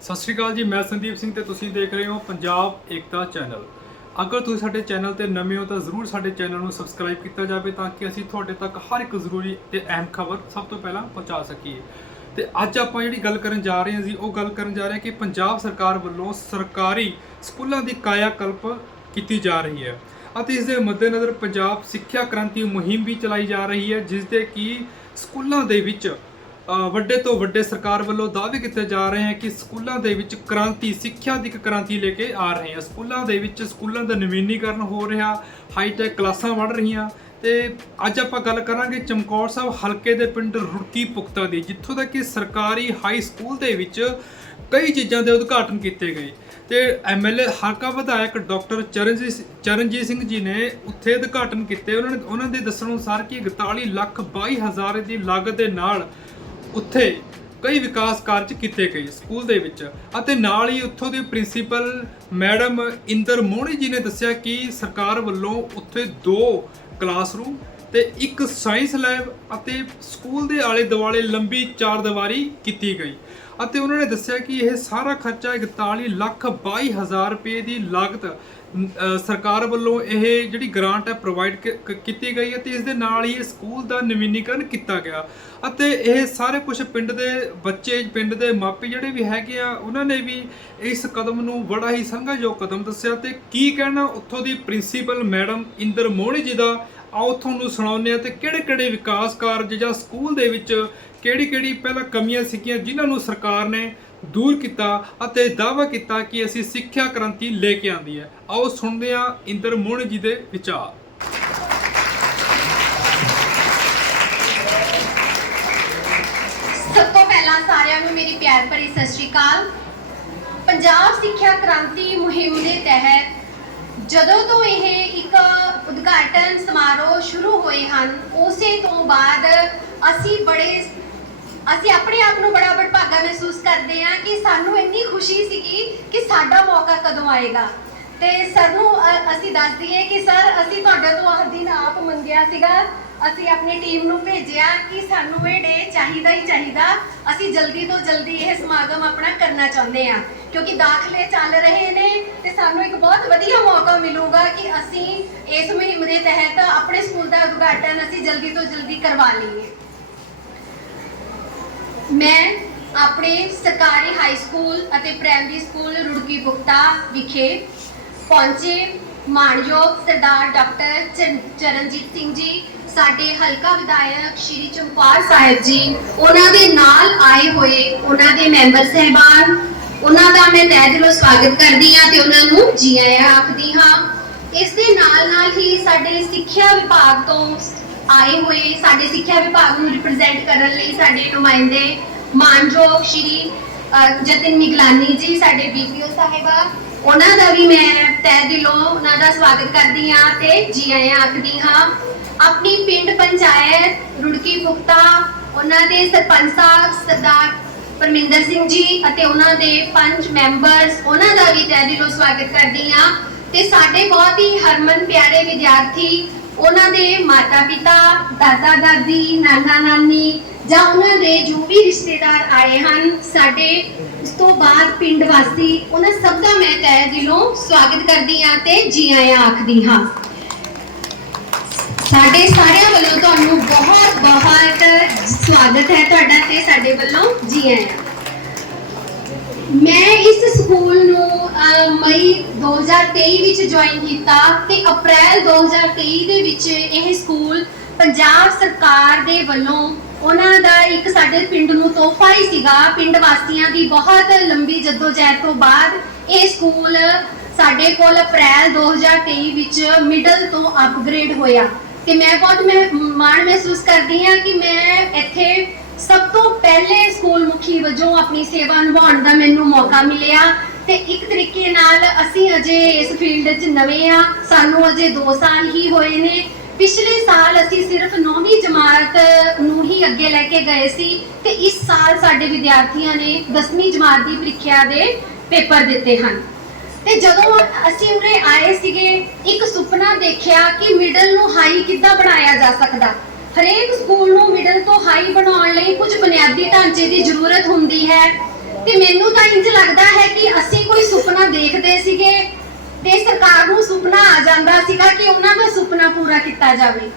ਸਤਿ ਸ਼੍ਰੀ ਅਕਾਲ ਜੀ, ਮੈਂ ਸੰਦੀਪ ਸਿੰਘ ਤੇ ਤੁਸੀਂ ਦੇਖ ਰਹੇ ਹੋ ਪੰਜਾਬ ਏਕਤਾ ਚੈਨਲ। ਅਗਰ ਤੁਸੀਂ ਸਾਡੇ ਚੈਨਲ ਤੇ ਨਵੇਂ ਹੋ ਤਾਂ ਜ਼ਰੂਰ ਸਾਡੇ ਚੈਨਲ ਨੂੰ ਸਬਸਕ੍ਰਾਈਬ ਕੀਤਾ ਜਾਵੇ ਤਾਂ ਕਿ ਅਸੀਂ ਤੁਹਾਡੇ ਤੱਕ ਹਰ ਇੱਕ ਜ਼ਰੂਰੀ ਤੇ ਅਹਿਮ ਖਬਰ ਸਭ ਤੋਂ ਪਹਿਲਾਂ ਪਹੁੰਚਾ ਸਕੀਏ। ਤੇ ਅੱਜ ਆਪਾਂ ਜਿਹੜੀ ਗੱਲ ਕਰਨ ਜਾ ਰਹੇ ਹਾਂ ਜੀ, ਉਹ ਗੱਲ ਕਰਨ ਜਾ ਰਹੇ ਹਾਂ ਕਿ ਪੰਜਾਬ ਸਰਕਾਰ ਵੱਲੋਂ ਸਰਕਾਰੀ ਸਕੂਲਾਂ ਦੀ ਕਾਇਆ ਕਲਪ ਕੀਤੀ ਜਾ ਰਹੀ ਹੈ ਅਤੇ ਇਸ ਦੇ ਮੱਦੇਨਜ਼ਰ ਪੰਜਾਬ ਸਿੱਖਿਆ ਕ੍ਰਾਂਤੀ ਮੁਹਿੰਮ ਵੀ ਚਲਾਈ ਜਾ ਰਹੀ ਹੈ ਜਿਸ ਦੇ ਕਿ ਸਕੂਲਾਂ ਦੇ ਵਿੱਚ ਵੱਡੇ ਤੋਂ ਵੱਡੇ ਸਰਕਾਰ ਵੱਲੋਂ ਦਾਅਵੇ ਕੀਤੇ ਜਾ ਰਹੇ ਹਨ ਕਿ ਸਕੂਲਾਂ ਦੇ ਵਿੱਚ ਕ੍ਰਾਂਤੀ, ਸਿੱਖਿਆ ਦੀ ਇੱਕ ਕ੍ਰਾਂਤੀ ਲੈ ਕੇ ਆ ਰਹੇ ਹਾਂ। ਸਕੂਲਾਂ ਦੇ ਵਿੱਚ ਸਕੂਲਾਂ ਦਾ ਨਵੀਨੀਕਰਨ ਹੋ ਰਿਹਾ ਹਾਈਟੈਕ ਕਲਾਸਾਂ ਵੜ ਰਹੀਆਂ ਤੇ ਅੱਜ ਆਪਾਂ ਗੱਲ ਕਰਾਂਗੇ ਚਮਕੌਰ ਸਾਹਿਬ ਹਲਕੇ ਦੇ ਪਿੰਡ ਰੁੜਕੀ ਪੁਖਤਾ ਦੀ, ਜਿੱਥੋਂ ਤੱਕ ਕਿ ਸਰਕਾਰੀ ਹਾਈ ਸਕੂਲ ਦੇ ਵਿੱਚ ਕਈ ਚੀਜ਼ਾਂ ਦੇ ਉਦਘਾਟਨ ਕੀਤੇ ਗਏ। ਤੇ ਐਮਐਲਏ ਹਲਕਾ ਵਿਧਾਇਕ ਡਾਕਟਰ ਚਰਨਜੀਤ ਚਰਨਜੀਤ ਸਿੰਘ ਜੀ ਨੇ ਉੱਥੇ ਉਦਘਾਟਨ ਕੀਤੇ। ਉਹਨਾਂ ਨੇ, ਉਹਨਾਂ ਦੇ ਦੱਸਣ ਅਨੁਸਾਰ ਕਿ 41 ਲੱਖ 22 ਹਜ਼ਾਰ ਦੀ ਲਾਗਤ ਦੇ ਨਾਲ ਉੱਥੇ ਕਈ ਵਿਕਾਸ ਕਾਰਜ ਕੀਤੇ ਗਏ ਸਕੂਲ ਦੇ ਵਿੱਚ ਅਤੇ ਨਾਲ ਹੀ ਉੱਥੋਂ ਦੇ ਪ੍ਰਿੰਸੀਪਲ ਮੈਡਮ ਇੰਦਰ ਮੋਹਣੀ ਜੀ ਨੇ ਦੱਸਿਆ ਕਿ ਸਰਕਾਰ ਵੱਲੋਂ ਉੱਥੇ ਦੋ ਕਲਾਸਰੂਮ ਤੇ ਇੱਕ ਸਾਇੰਸ ਲੈਬ ਅਤੇ ਸਕੂਲ ਦੇ ਆਲੇ ਦੁਆਲੇ ਲੰਬੀ ਚਾਰ ਦੀਵਾਰੀ ਕੀਤੀ ਗਈ। ਅਤੇ ਉਹਨਾਂ ਨੇ ਦੱਸਿਆ ਕਿ ਇਹ ਸਾਰਾ ਖਰਚਾ 41 ਲੱਖ 22 ਹਜ਼ਾਰ ਰੁਪਏ ਦੀ ਲਾਗਤ ਸਰਕਾਰ ਵੱਲੋਂ ਇਹ ਜਿਹੜੀ ਗ੍ਰਾਂਟ ਹੈ ਪ੍ਰੋਵਾਈਡ ਕੀਤੀ ਗਈ ਹੈ ਤੇ ਇਸ ਦੇ ਨਾਲ ਹੀ ਇਹ ਸਕੂਲ ਦਾ ਨਵੀਨੀਕਰਨ ਕੀਤਾ ਗਿਆ। ਅਤੇ ਇਹ ਸਾਰੇ ਕੁਝ ਪਿੰਡ ਦੇ ਬੱਚੇ, ਪਿੰਡ ਦੇ ਮਾਪੇ ਜਿਹੜੇ ਵੀ ਹੈਗੇ ਆ, ਉਹਨਾਂ ਨੇ ਵੀ ਇਸ ਕਦਮ ਨੂੰ ਬੜਾ ਹੀ ਸੰਘਾਯੋਗ ਕਦਮ ਦੱਸਿਆ ਤੇ ਕੀ ਕਹਿਣਾ ਉੱਥੋਂ ਦੀ ਪ੍ਰਿੰਸੀਪਲ ਮੈਡਮ ਇੰਦਰ ਮੋਹਣੀ ਜੀ ਦਾ, ਆਓ ਤੁਹਾਨੂੰ ਸੁਣਾਉਂਦੇ ਆ ਤੇ ਕਿਹੜੇ ਕਿਹੜੇ ਵਿਕਾਸ ਕਾਰਜ ਜਾਂ ਸਕੂਲ ਦੇ ਵਿੱਚ ਕਿਹੜੀ ਕਿਹੜੀ ਪਹਿਲਾਂ ਕਮੀਆਂ ਸੀਗੀਆਂ ਜਿਨ੍ਹਾਂ ਨੂੰ ਸਰਕਾਰ ਨੇ ਦੂਰ ਕੀਤਾ ਅਤੇ ਦਾਅਵਾ ਕੀਤਾ ਕਿ ਅਸੀਂ ਸਿੱਖਿਆ ਕ੍ਰਾਂਤੀ ਲੈ ਕੇ ਆਂਦੀ ਹੈ। ਆਓ ਸੁਣਦੇ ਹਾਂ ਇੰਦਰ ਮੋਹਣੀ ਜੀ ਦੇ ਵਿਚਾਰ। ਸਭ ਤੋਂ ਪਹਿਲਾਂ ਸਾਰਿਆਂ ਨੂੰ ਮੇਰੀ ਪਿਆਰ ਭਰੀ ਸਤਿ ਸ਼੍ਰੀ ਅਕਾਲ। ਪੰਜਾਬ ਸਿੱਖਿਆ ਕ੍ਰਾਂਤੀ ਮੁਹਿੰਮ ਦੇ ਤਹਿਤ ਜਦੋਂ ਤੋਂ ਇਹ ਇੱਕ ਉਦਘਾਟਨ ਸਮਾਰੋਹ ਸ਼ੁਰੂ ਹੋਏ ਹਨ, ਉਸੇ ਤੋਂ ਬਾਅਦ ਅਸੀਂ ਬੜੇ ਅਸੀਂ ਆਪਣੇ ਆਪ ਨੂੰ ਬੜਾ ਵਡਭਾਗਾ ਮਹਿਸੂਸ ਕਰਦੇ ਹਾਂ ਕਿ ਸਾਨੂੰ ਇੰਨੀ ਖੁਸ਼ੀ ਸੀਗੀ ਕਿ ਸਾਡਾ ਮੌਕਾ ਕਦੋਂ ਆਏਗਾ। ਤੇ ਸਰ ਨੂੰ ਅ, ਅਸੀਂ ਦੱਸ ਦਈਏ ਕਿ ਸਰ ਅਸੀਂ ਤੁਹਾਡੇ ਤੋਂ ਆਹ ਦਿਨ ਆਪ ਮੰਗਿਆ ਸੀਗਾ। ਅਸੀਂ ਆਪਣੀ ਟੀਮ ਨੂੰ ਭੇਜਿਆ ਕਿ ਸਾਨੂੰ ਇਹ ਡੇ ਚਾਹੀਦਾ ਹੀ ਚਾਹੀਦਾ। ਅਸੀਂ ਜਲਦੀ ਤੋਂ ਜਲਦੀ ਇਹ ਸਮਾਗਮ ਆਪਣਾ ਕਰਨਾ ਚਾਹੁੰਦੇ ਹਾਂ। ਕਿਉਂਕਿ ਦਾਖਲੇ ਚੱਲ ਰਹੇ ਨੇ ਤੇ ਸਾਨੂੰ ਇੱਕ ਬਹੁਤ ਵਧੀਆ ਮੌਕਾ ਮਿਲੂਗਾ ਕਿ ਅਸੀਂ ਇਸ ਮੁਹਿੰਮ ਦੇ ਤਹਿਤ ਆਪਣੇ ਸਕੂਲ ਦਾ ਉਦਘਾਟਨ ਅਸੀਂ ਜਲਦੀ ਤੋਂ ਜਲਦੀ ਕਰਵਾ ਲਈਏ। ਮੈਂ ਆਪਣੇ ਸਰਕਾਰੀ ਹਾਈ ਸਕੂਲ ਅਤੇ ਪ੍ਰਾਇਮਰੀ ਸਕੂਲ ਰੁੜਕੀ ਬੁਕਤਾ ਵਿਖੇ ਪਹੁੰਚੇ। ਮਾਨਯੋਗ ਸਰਦਾਰ ਡਾਕਟਰ ਚਰਨਜੀਤ ਸਿੰਘ ਜੀ, ਸਾਡੇ ਹਲਕਾ ਵਿਧਾਇਕ ਸ਼੍ਰੀ ਚਮਕੌਰ ਸਾਹਿਬ ਜੀ, ਉਹਨਾਂ ਦੇ ਨਾਲ ਆਏ ਹੋਏ ਉਹਨਾਂ ਦੇ ਮੈਂਬਰ ਸਹਿਬਾਨ, ਉਹਨਾਂ ਦਾ ਮੈਂ ਤਹਿ ਦਿਲੋਂ ਸਵਾਗਤ ਕਰਦੀ ਹਾਂ ਤੇ ਉਹਨਾਂ ਨੂੰ ਜੀ ਆਇਆਂ ਆਖਦੀ ਹਾਂ। ਇਸ ਦੇ ਨਾਲ ਨਾਲ ਹੀ ਸਾਡੇ ਸਿੱਖਿਆ ਵਿਭਾਗ ਤੋਂ ਆਏ ਹੋਏ ਸਾਡੇ ਸਿੱਖਿਆ ਵਿਭਾਗ ਨੂੰ ਰਿਪਰੈਜ਼ੈਂਟ ਕਰਨ ਲਈ ਸਾਡੇ ਨੁਮਾਇੰਦੇ ਮਾਨਯੋਗ ਸ਼੍ਰੀ ਜਤਿਨ ਮਿਗਲਾਨੀ ਜੀ, ਸਾਡੇ ਬੀਪੀਓ ਸਾਹਿਬਾ, ਉਹਨਾਂ ਦਾ ਵੀ ਮੈਂ ਤਹਿ ਦਿਲੋਂ ਉਹਨਾਂ ਦਾ ਸਵਾਗਤ ਕਰਦੀ ਹਾਂ ਤੇ ਜੀ ਆਇਆਂ ਆਖਦੀ ਹਾਂ, ਆਪਣੀ ਪਿੰਡ ਪੰਚਾਇਤ ਰੁੜਕੀ ਪੁਖਤਾ, ਉਹਨਾਂ ਦੇ ਸਰਪੰਚ ਸਾਹਿਬ ਸਰਦਾਰ ਪਰਮਿੰਦਰ ਸਿੰਘ ਜੀ ਅਤੇ ਉਹਨਾਂ ਦੇ ਪੰਜ ਮੈਂਬਰਸ, ਉਹਨਾਂ ਦਾ ਵੀ ਤਹਿ ਦਿਲੋਂ ਸਵਾਗਤ ਕਰਦੀ ਹਾਂ ਤੇ ਸਾਡੇ ਬਹੁਤ ਹੀ ਹਰਮਨ ਪਿਆਰੇ ਵਿਦਿਆਰਥੀ ਉਹਨਾਂ ਦੇ ਮਾਤਾ ਪਿਤਾ ਦਾਦਾ ਦਾਦੀ ਨਾਨਾ ਨਾਨੀ ਜਾਂ ਉਹਨਾਂ ਦੇ ਜੋ ਵੀ ਰਿਸ਼ਤੇਦਾਰ ਆਏ ਹਨ, ਸਾਡੇ ਉਸ ਤੋਂ ਬਾਅਦ ਪਿੰਡ ਵਾਸੀ, ਉਹਨਾਂ ਸਭ ਦਾ ਮੈਂ ਤਹਿ ਦਿਲੋਂ ਸਵਾਗਤ ਕਰਦੀ ਹਾਂ ਤੇ ਜੀ ਆਇਆਂ ਆਖਦੀ ਹਾਂ। ਸਾਡੇ ਸਾਰਿਆਂ ਵੱਲੋਂ ਤੁਹਾਨੂੰ ਬਹੁਤ ਬਹੁਤ ਸਵਾਗਤ ਹੈ ਤੁਹਾਡਾ ਤੇ ਸਾਡੇ ਵੱਲੋਂ ਜੀ ਆਇਆਂ। ਮੈਂ ਇਸ ਸਕੂਲ ਨੂੰ ਮਈ 2023 ਵਿੱਚ ਜੁਆਇਨ ਕੀਤਾ ਤੇ ਅਪ੍ਰੈਲ 2023 ਦੇ ਵਿੱਚ ਇਹ ਸਕੂਲ ਪੰਜਾਬ ਸਰਕਾਰ ਦੇ ਵੱਲੋਂ ਉਹਨਾਂ ਦਾ ਇੱਕ ਸਾਡੇ ਪਿੰਡ ਨੂੰ ਤੋਹਫਾ ਹੀ ਸੀਗਾ। ਪਿੰਡ ਵਾਸੀਆਂ ਦੀ ਬਹੁਤ ਲੰਬੀ ਜਦੋਜਹਿਦ ਤੋਂ ਬਾਅਦ ਇਹ ਸਕੂਲ ਸਾਡੇ ਕੋਲ ਅਪ੍ਰੈਲ 2023 ਵਿੱਚ ਮਿਡਲ ਤੋਂ ਅਪਗ੍ਰੇਡ ਹੋਇਆ। ਤੇ ਮੈਂ ਬਹੁਤ ਮੈਂ ਮਾਣ ਮਹਿਸੂਸ ਕਰਦੀ ਹਾਂ ਕਿ ਮੈਂ ਇੱਥੇ ਸਭ ਤੋਂ ਪਹਿਲੇ ਸਕੂਲ ਮੁਖੀ ਵਜੋਂ ਆਪਣੀ ਸੇਵਾ ਨਿਭਾਉਣ ਦਾ ਮੈਨੂੰ ਮੌਕਾ ਮਿਲਿਆ ਤੇ ਇੱਕ ਤਰੀਕੇ ਨਾਲ ਅਸੀਂ ਅਜੇ ਇਸ ਫੀਲਡ 'ਚ ਨਵੇਂ ਆ। ਸਾਨੂੰ ਅਜੇ 2 ਸਾਲ ਹੀ ਹੋਏ ਨੇ। ਪਿਛਲੇ ਸਾਲ ਅਸੀਂ ਸਿਰਫ 9ਵੀਂ ਜਮਾਤ ਨੂੰ ਹੀ ਅੱਗੇ ਲੈ ਕੇ ਗਏ ਸੀ ਤੇ ਇਸ ਸਾਲ ਸਾਡੇ ਵਿਦਿਆਰਥੀਆਂ ਨੇ 10ਵੀਂ ਜਮਾਤ ਦੀ ਪ੍ਰੀਖਿਆ ਦੇ ਪੇਪਰ ਦਿੱਤੇ ਹਨ। ਤੇ ਜਦੋਂ ਅਸੀਂ ਉਰੇ ਆਏ ਸੀਗੇ, ਇੱਕ ਸੁਪਨਾ ਦੇਖਿਆ ਕਿ ਮਿਡਲ ਨੂੰ ਹਾਈ ਕਿੱਦਾਂ ਬਣਾਇਆ ਜਾ ਸਕਦਾ। ਹਰੇਕ ਸਕੂਲ ਨੂੰ ਮਿਡਲ ਤੋਂ ਹਾਈ ਬਣਾਉਣ ਲਈ ਕੁਝ ਬੁਨਿਆਦੀ ਢਾਂਚੇ ਦੀ ਜ਼ਰੂਰਤ ਹੁੰਦੀ ਹੈ। ਤੇ ਮੈਨੂੰ ਤਾਂ ਇੰਜ ਲੱਗਦਾ ਹੈ ਕਿ ਅਸੀਂ ਕੋਈ ਸੁਪਨਾ ਦੇਖਦੇ ਸੀਗੇ ਤੇ ਸਰਕਾਰ ਨੂੰ ਸੁਪਨਾ ਆ ਜਾਂਦਾ ਸੀਗਾ ਕਿ ਉਹਨਾਂ ਦਾ ਸੁਪਨਾ ਪੂਰਾ ਕੀਤਾ ਜਾਵੇ।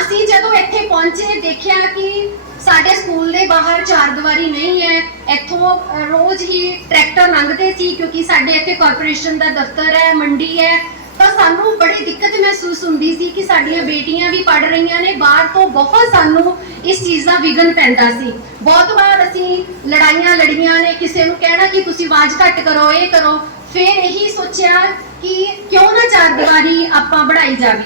ਅਸੀਂ ਜਦੋਂ ਇੱਥੇ ਪਹੁੰਚੇ, ਦੇਖਿਆ ਕਿ ਸਾਡੇ ਸਕੂਲ ਦੇ ਬਾਹਰ ਚਾਰ ਦੀਵਾਰੀ ਨਹੀਂ ਹੈ। ਇੱਥੋਂ ਰੋਜ਼ ਹੀ ਟਰੈਕਟਰ ਲੰਘਦੇ ਸੀ ਕਿਉਂਕਿ ਸਾਡੇ ਇੱਥੇ ਕਾਰਪੋਰੇਸ਼ਨ ਦਾ ਦਫ਼ਤਰ ਹੈ, ਮੰਡੀ ਹੈ। ਤਾਂ ਸਾਨੂੰ ਬੜੀ ਦਿੱਕਤ ਮਹਿਸੂਸ ਹੁੰਦੀ ਸੀ ਕਿ ਸਾਡੀਆਂ ਬੇਟੀਆਂ ਵੀ ਪੜ ਰਹੀਆਂ ਨੇ, ਬਾਹਰ ਤੋਂ ਬਹੁਤ ਸਾਨੂੰ ਇਸ ਚੀਜ਼ ਦਾ ਵਿਗਨ ਪੈਂਦਾ ਸੀ। ਬਹੁਤ ਵਾਰ ਅਸੀਂ ਲੜਾਈਆਂ ਲੜੀਆਂ ਨੇ, ਕਿਸੇ ਨੂੰ ਕਹਿਣਾ ਕਿ ਤੁਸੀਂ ਆਵਾਜ਼ ਘੱਟ ਕਰੋ, ਇਹ ਕਰੋ, ਫਿਰ ਇਹੀ ਸੋਚਿਆ ਕਿ ਕਿਉਂ ਨਾ ਚਾਰ ਦੀਵਾਰੀ ਆਪਾਂ ਬਣਾਈ ਜਾਵੇ।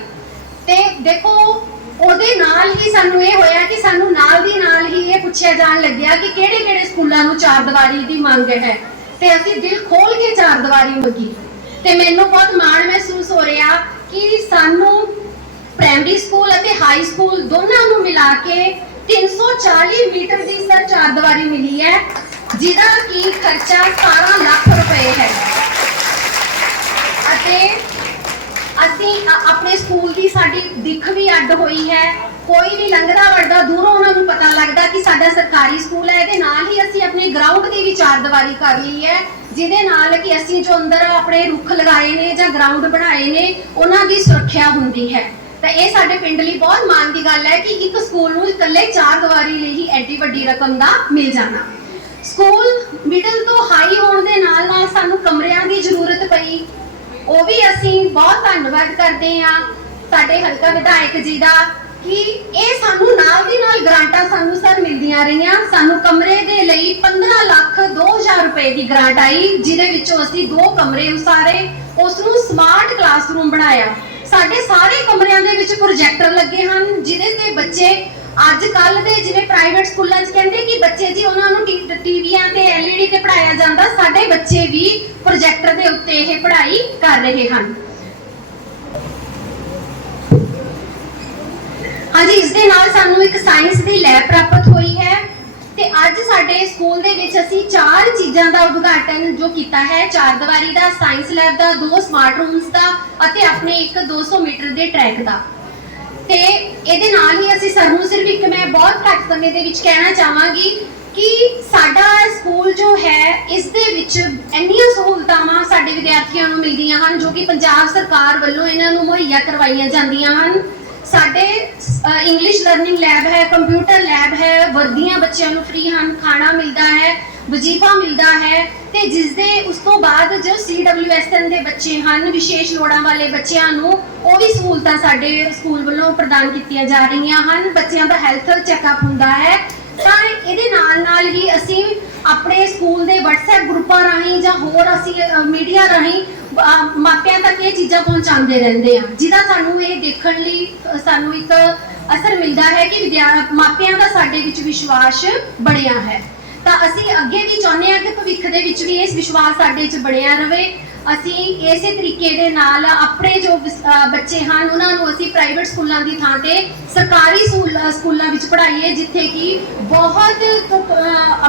ਤੇ ਦੇਖੋ, ਉਹਦੇ ਨਾਲ ਹੀ ਸਾਨੂੰ ਇਹ ਹੋਇਆ ਕਿ ਸਾਨੂੰ ਨਾਲ ਦੀ ਨਾਲ ਹੀ ਇਹ ਪੁੱਛਿਆ ਜਾਣ ਲੱਗਿਆ ਕਿ ਕਿਹੜੇ ਕਿਹੜੇ ਸਕੂਲਾਂ ਨੂੰ ਚਾਰ ਦੀਵਾਰੀ ਦੀ ਮੰਗ ਹੈ। ਤੇ ਅਸੀਂ ਦਿਲ ਖੋਲ ਕੇ ਚਾਰ ਦੀਵਾਰੀ ਮੰਗੀ। ਤੇ ਮੈਨੂੰ ਬਹੁਤ ਮਾਣ ਮਹਿਸੂਸ ਹੋ ਰਿਹਾ ਕਿ ਸਾਨੂੰ ਪ੍ਰਾਇਮਰੀ ਸਕੂਲ ਅਤੇ ਹਾਈ ਸਕੂਲ ਦੋਨਾਂ ਨੂੰ ਮਿਲਾ ਕੇ 340 ਮੀਟਰ ਦੀ ਸਰ ਚਾਰ ਮਿਲੀ ਹੈ, ਜਿਹਦਾ ਕੀ ਖਰਚਾ 17 ਲੱਖ ਰੁਪਏ ਹੈ। ਅਤੇ ਅਸੀਂ ਆਪਣੇ ਸਕੂਲ ਦੀ ਸਾਡੀ ਦਿੱਖ ਵੀ ਅੱਡ ਹੋਈ ਹੈ। ਕੋਈ ਵੀ ਲੰਘਦਾ ਵੜਦਾ ਦੂਰੋਂ ਉਹਨਾਂ ਨੂੰ ਪਤਾ ਲੱਗਦਾ ਕਿ ਸਾਡਾ ਸਰਕਾਰੀ ਸਕੂਲ ਹੈ, ਇਹਦੇ ਨਾਲ ਹੀ ਅਸੀਂ ਆਪਣੇ ਗਰਾਊਂਡ ਦੀ ਵੀ ਚਾਰਦਵਾਰੀ ਕਰ ਲਈ ਹੈ। ਜਿਹਦੇ ਨਾਲ ਕਿ ਅਸੀਂ ਜੋ ਅੰਦਰ ਆਪਣੇ ਰੁੱਖ ਲਗਾਏ ਨੇ ਜਾਂ ਗਰਾਊਂਡ ਬਣਾਏ ਨੇ, ਉਹਨਾਂ ਦੀ ਸੁਰੱਖਿਆ ਹੁੰਦੀ ਹੈ। ਤਾਂ ਇਹ ਸਾਡੇ ਪਿੰਡ ਲਈ ਬਹੁਤ ਮਾਣ ਦੀ ਗੱਲ ਹੈ ਕਿ ਇੱਕ ਸਕੂਲ ਨੂੰ ਇਕੱਲੇ ਚਾਰ ਚਾਰਦੀਵਾਰੀ ਲਈ ਹੀ ਐਡੀ ਵੱਡੀ ਰਕਮ ਦਾ ਮਿਲ ਜਾਣਾ। ਸਕੂਲ ਮਿਡਲ ਤੋਂ ਹਾਈ ਹੋਣ ਦੇ ਨਾਲ ਨਾਲ ਸਾਨੂੰ ਕਮਰਿਆਂ ਦੀ ਜ਼ਰੂਰਤ ਪਈ। ਉਹ ਵੀ ਅਸੀਂ ਬਹੁਤ ਧੰਨਵਾਦ ਕਰਦੇ ਹਾਂ। ਸਾਡੇ ਹਲਕਾ ਵਿਧਾਇਕ ਜੀ ਦਾ ਕਿ ਇਹ ਸਾਨੂੰ ਨਾਲ ਦੀ ਨਾਲ ਗ੍ਰਾਂਟਾਂ ਸਾਨੂੰ ਸਰ ਮਿਲਦੀਆਂ ਰਹੀਆਂ। ਸਾਨੂੰ ਕਮਰੇ ਦੇ ਲਈ 15 ਲੱਖ 2000 ਰੁਪਏ ਦੀ ਗ੍ਰਾਂਟ ਆਈ, ਜਿਹਦੇ ਵਿੱਚੋਂ ਅਸੀਂ ਦੋ ਕਮਰੇ ਉਸਾਰੇ ਉਸ ਨੂੰ ਸਮਾਰਟ ਕਲਾਸਰੂਮ ਬਣਾਇਆ। ਸਾਡੇ ਸਾਰੇ ਕਮਰਿਆਂ ਦੇ ਵਿੱਚ ਪ੍ਰੋਜੈਕਟਰ ਲੱਗੇ ਹਨ, ਜਿਹਦੇ ਤੇ ਬੱਚੇ ਅੱਜ ਕੱਲ ਦੇ ਜਿਵੇਂ ਪ੍ਰਾਈਵੇਟ ਸਕੂਲਾਂ 'ਚ ਕਹਿੰਦੇ ਕਿ ਬੱਚੇ ਜੀ, ਉਹਨਾਂ ਨੂੰ ਟੀ- ਟੀਵੀਆਂ ਤੇ ਐਲਈਡੀ ਤੇ ਪੜਾਇਆ ਜਾਂਦਾ, ਸਾਡੇ ਬੱਚੇ ਵੀ ਪ੍ਰੋਜੈਕਟਰ ਦੇ ਉੱਤੇ ਇਹ ਪੜ੍ਹਾਈ ਕਰ ਰਹੇ ਹਨ। ਹਾਂਜੀ, ਇਸ ਦੇ ਨਾਲ ਸਾਨੂੰ ਇੱਕ ਸਾਇੰਸ ਦੀ ਲੈਬ ਪ੍ਰਾਪਤ ਹੋਈ ਹੈ ਤੇ ਅੱਜ ਸਾਡੇ ਸਕੂਲ ਦੇ ਵਿੱਚ ਅਸੀਂ ਚਾਰ ਚੀਜ਼ਾਂ ਦਾ ਉਦਘਾਟਨ ਜੋ ਕੀਤਾ ਹੈ, ਚਾਰ ਦੀਵਾਰੀ ਦਾ ਸਾਇੰਸ ਲੈਬ ਦਾ, ਦੋ ਸਮਾਰਟ ਰੂਮਸ ਦਾ ਅਤੇ ਆਪਣੇ ਇੱਕ 200 ਮੀਟਰ ਦੇ ਟਰੈਕ ਦਾ। ਤੇ ਇਹਦੇ ਨਾਲ ਹੀ ਅਸੀਂ ਸਰ ਨੂੰ ਸਿਰਫ ਇੱਕ ਮੈਂ ਬਹੁਤ ਘੱਟ ਸਮੇਂ ਦੇ ਵਿੱਚ ਕਹਿਣਾ ਚਾਹਾਂਗੀ ਕਿ ਸਾਡਾ ਸਕੂਲ ਜੋ ਹੈ, ਇਸ ਦੇ ਵਿੱਚ ਇੰਨੀਆਂ ਸਹੂਲਤਾਵਾਂ ਸਾਡੇ ਵਿਦਿਆਰਥੀਆਂ ਨੂੰ ਮਿਲਦੀਆਂ ਹਨ ਜੋ ਕਿ ਪੰਜਾਬ ਸਰਕਾਰ ਵੱਲੋਂ ਇਹਨਾਂ ਨੂੰ ਮੁਹੱਈਆ ਕਰਵਾਈਆਂ ਜਾਂਦੀਆਂ ਹਨ। ਸਾਡੇ ਇੰਗਲਿਸ਼ ਲਰਨਿੰਗ ਲੈਬ ਹੈ ਕੰਪਿਊਟਰ ਲੈਬ ਹੈ, ਵਰਦੀਆਂ ਬੱਚਿਆਂ ਨੂੰ ਫ੍ਰੀ ਹਨ, ਖਾਣਾ ਮਿਲਦਾ ਹੈ, ਵਜ਼ੀਫਾ ਮਿਲਦਾ ਹੈ ਤੇ ਜਿਸ ਦੇ ਉਸ ਤੋਂ ਬਾਅਦ ਜੋ CWSN ਦੇ ਬੱਚੇ ਹਨ, ਵਿਸ਼ੇਸ਼ ਲੋੜਾਂ ਵਾਲੇ ਬੱਚਿਆਂ ਨੂੰ ਉਹ ਵੀ ਸਹੂਲਤਾਂ ਸਾਡੇ ਸਕੂਲ ਵੱਲੋਂ ਪ੍ਰਦਾਨ ਕੀਤੀਆਂ ਜਾ ਰਹੀਆਂ ਹਨ। ਬੱਚਿਆਂ ਦਾ ਹੈਲਥ ਚੈੱਕਅਪ ਹੁੰਦਾ ਹੈ। ਤਾਂ ਇਹਦੇ ਨਾਲ ਨਾਲ ਹੀ ਅਸੀਂ ਆਪਣੇ ਸਕੂਲ ਦੇ WhatsApp ਗਰੁੱਪਾਂ ਰਾਹੀਂ ਜਾਂ ਹੋਰ ਅਸੀਂ ਮੀਡੀਆ ਰਾਹੀਂ ਮਾਪਿਆਂ ਤੱਕ ਇਹ ਚੀਜ਼ਾਂ ਪਹੁੰਚਾਉਂਦੇ ਰਹਿੰਦੇ ਆ, ਜਿਹਦਾ ਸਾਨੂੰ ਇਹ ਦੇਖਣ ਲਈ ਸਾਨੂੰ ਇੱਕ ਅਸਰ ਮਿਲਦਾ ਹੈ ਕਿ ਮਾਪਿਆਂ ਦਾ ਸਾਡੇ ਵਿੱਚ ਵਿਸ਼ਵਾਸ ਬਣਿਆ ਹੈ। ਤਾਂ ਅਸੀਂ ਅੱਗੇ ਵੀ ਚਾਹੁੰਦੇ ਹਾਂ ਕਿ ਭਵਿੱਖ ਦੇ ਵਿੱਚ ਵੀ ਇਸ ਵਿਸ਼ਵਾਸ ਸਾਡੇ 'ਚ ਬਣਿਆ ਰਵੇ। ਅਸੀਂ ਇਸੇ ਤਰੀਕੇ ਦੇ ਨਾਲ ਆਪਣੇ ਜੋ ਬੱਚੇ ਹਨ, ਉਹਨਾਂ ਨੂੰ ਅਸੀਂ ਪ੍ਰਾਈਵੇਟ ਸਕੂਲਾਂ ਦੀ ਥਾਂ ਤੇ ਸਰਕਾਰੀ ਸਕੂਲਾਂ ਵਿੱਚ ਪੜ੍ਹਾਈਏ, ਜਿੱਥੇ ਕਿ ਬਹੁਤ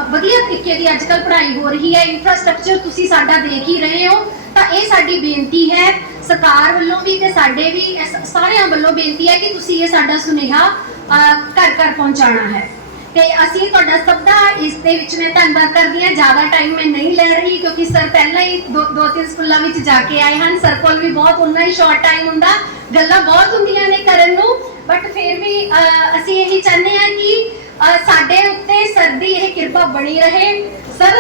ਵਧੀਆ ਤਰੀਕੇ ਦੀ ਅੱਜਕੱਲ ਪੜ੍ਹਾਈ ਹੋ ਰਹੀ ਹੈ। ਇਨਫਰਾਸਟ੍ਰਕਚਰ ਤੁਸੀਂ ਸਾਡਾ ਦੇਖ ਹੀ ਰਹੇ ਹੋ। ਤਾਂ ਇਹ ਸਾਡੀ ਬੇਨਤੀ ਹੈ, ਸਰਕਾਰ ਵੱਲੋਂ ਵੀ ਤੇ ਸਾਡੇ ਵੀ ਸਾਰਿਆਂ ਵੱਲੋਂ ਬੇਨਤੀ ਹੈ ਕਿ ਤੁਸੀਂ ਇਹ ਸਾਡਾ ਸੁਨੇਹਾ ਘਰ ਘਰ ਪਹੁੰਚਾਉਣਾ ਹੈ। ਤੇ ਅਸੀਂ ਤੁਹਾਡਾ ਸਭ ਦਾ ਇਸ ਦੇ ਵਿੱਚ ਮੈਂ ਧੰਨਵਾਦ ਕਰਦੀ ਹਾਂ। ਜ਼ਿਆਦਾ ਟਾਈਮ ਮੈਂ ਨਹੀਂ ਲੈ ਰਹੀ ਕਿਉਂਕਿ ਸਰ ਪਹਿਲਾਂ ਹੀ ਦੋ ਤਿੰਨ ਸਕੂਲਾਂ ਵਿੱਚ ਜਾ ਕੇ ਆਏ ਹਨ। ਸਰ ਕੋਲ ਵੀ ਬਹੁਤ ਉਨਾ ਹੀ ਸ਼ਾਰਟ ਟਾਈਮ ਹੁੰਦਾ। ਗੱਲਾਂ ਬਹੁਤ ਹੁੰਦੀਆਂ ਨੇ ਕਰਨ ਨੂੰ। ਬਟ ਫਿਰ ਵੀ ਅਸੀਂ ਇਹੀ ਚਾਹੁੰਦੇ ਹਾਂ ਕਿ ਸਾਡੇ ਉੱਤੇ ਸਰ ਦੀ ਇਹ ਕਿਰਪਾ ਬਣੀ ਰਹੇ। ਸਰ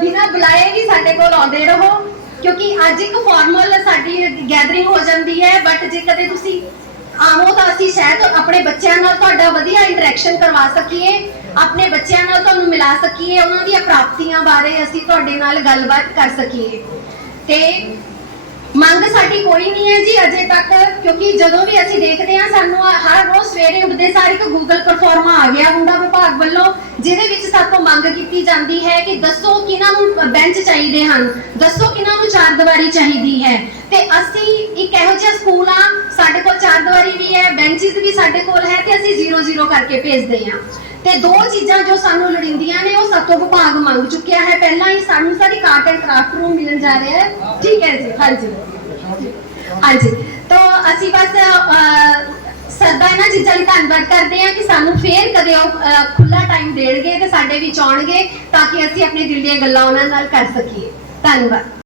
ਬਿਨਾਂ ਬੁਲਾਏ ਵੀ ਸਾਡੇ ਕੋਲ ਆਉਂਦੇ ਰਹੋ। ਕਿਉਂਕਿ ਅੱਜ ਇੱਕ ਫਾਰਮਲ ਸਾਡੀ ਗੈਦਰਿੰਗ ਹੋ ਜਾਂਦੀ ਹੈ ਬਟ ਜੇ ਕਦੇ ਤੁਸੀਂ ਆਵੋ ਤਾਂ ਅਸੀਂ ਸ਼ਾਇਦ ਆਪਣੇ ਬੱਚਿਆਂ ਨਾਲ ਤੁਹਾਡਾ ਵਧੀਆ ਇੰਟਰੈਕਸ਼ਨ ਕਰਵਾ ਸਕੀਏ, ਆਪਣੇ ਬੱਚਿਆਂ ਨਾਲ ਤੁਹਾਨੂੰ ਮਿਲਾ ਸਕੀਏ, ਉਹਨਾਂ ਦੀਆਂ ਪ੍ਰਾਪਤੀਆਂ ਬਾਰੇ ਅਸੀਂ ਤੁਹਾਡੇ ਨਾਲ ਗੱਲਬਾਤ ਕਰ ਸਕੀਏ। ਤੇ ਮੰਗ ਸਾਡੀ ਕੋਈ ਨਹੀਂ ਹੈ ਜੀ ਅਜੇ ਤੱਕ, ਕਿਉਂਕਿ ਜਦੋਂ ਵੀ ਅਸੀਂ ਦੇਖਦੇ ਹਾਂ, ਸਾਨੂੰ ਹਰ ਰੋਜ਼ ਸਵੇਰੇ ਉੱਠਦੇ ਸਾਰ ਇੱਕ ਗੂਗਲ ਪਰਫਾਰਮਾ ਆ ਗਿਆ ਹੁੰਦਾ ਵਿਭਾਗ ਵੱਲੋਂ, ਜਿਹਦੇ ਵਿੱਚ ਸਾਤੋਂ ਮੰਗ ਕੀਤੀ ਜਾਂਦੀ ਹੈ ਕਿ ਦੱਸੋ ਕਿਹਨਾਂ ਨੂੰ ਬੈਂਚ ਚਾਹੀਦੇ ਹਨ, ਦੱਸੋ ਕਿਹਨਾਂ ਨੂੰ ਚਾਰ ਦੀਵਾਰੀ ਚਾਹੀਦੀ ਹੈ। ਤੇ ਅਸੀਂ ਇੱਕ ਇਹੋ ਜਿਹਾ ਸਕੂਲ ਆ, ਸਾਡੇ ਕੋਲ ਚਾਰ ਦੀਵਾਰੀ ਵੀ ਹੈ ਬੈਂਚਸ ਵੀ ਸਾਡੇ ਕੋਲ ਹੈ ਤੇ ਅਸੀਂ 0-0 ਕਰਕੇ ਭੇਜਦੇ ਹਾਂ। ਤੇ ਦੋ ਚੀਜ਼ਾਂ ਜੋ ਸਾਨੂੰ ਲੋੜੀਂਦੀਆਂ ਨੇ ਉਹ ਸਾਤੋਂ ਵਿਭਾਗ ਮੰਗ ਚੁੱਕਿਆ ਹੈ। ਪਹਿਲਾਂ ਹੀ ਸਾਨੂੰ ਸਾਰੀ ਕਾਰਟ ਐਂਡ ਕਰਾਫਟ ਰੂਮ ਮਿਲਣ ਜਾ ਰਿਹਾ ਹੈ। ਠੀਕ ਹੈ ਜੀ ਹਾਂਜੀ। ਹਾਂਜੀ। ਤਾਂ ਅਸੀਂ ਬਸ ਅਹ, ਇਹਨਾਂ ਚੀਜ਼ਾਂ ਲਈ ਧੰਨਵਾਦ ਕਰਦੇ ਹਾਂ ਕਿ ਸਾਨੂੰ ਫੇਰ ਕਦੇ ਉਹ ਖੁੱਲਾ ਟਾਈਮ ਦੇਣਗੇ ਤੇ ਸਾਡੇ ਵਿੱਚ ਆਉਣਗੇ ਤਾਂ ਕਿ ਅਸੀਂ ਆਪਣੇ ਦਿਲ ਦੀਆਂ ਗੱਲਾਂ ਉਹਨਾਂ ਨਾਲ ਕਰ ਸਕੀਏ। ਧੰਨਵਾਦ।